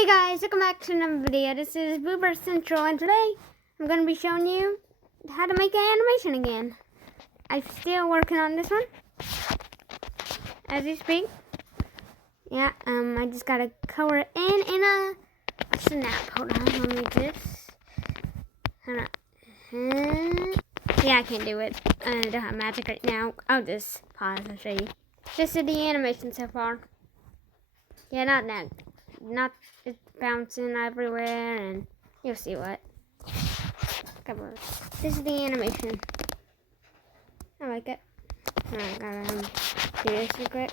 Hey guys, welcome back to another video. This is Boober Central, and today I'm going to be showing you how to make an animation again. I'm still working on this one as we speak. Yeah, I just got to color it in a snap. Hold on, let me just. Hold on. Yeah, I can't do it. I don't have magic right now. I'll just pause and show you. This is the animation so far. Yeah, not that. Not it's bouncing everywhere, and you'll see what. Come on. This is the animation. I like it. I gotta do this real quick.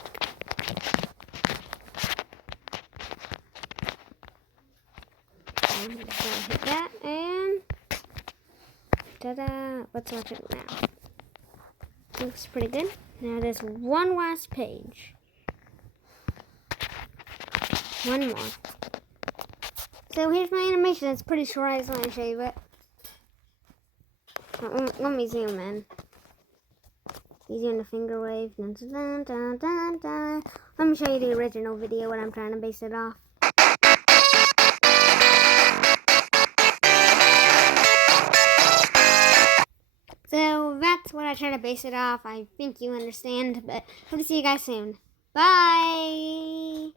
I'm just gonna hit that and ta-da! Let's watch it now. Looks pretty good. Now there's one last page. One more. So here's my animation. It's pretty short. I just want to show you it. Let me zoom in. He's doing the finger wave. Dun, dun, dun, dun, dun. Let me show you the original video when I'm trying to base it off. So that's what I try to base it off. I think you understand, but hope to see you guys soon. Bye!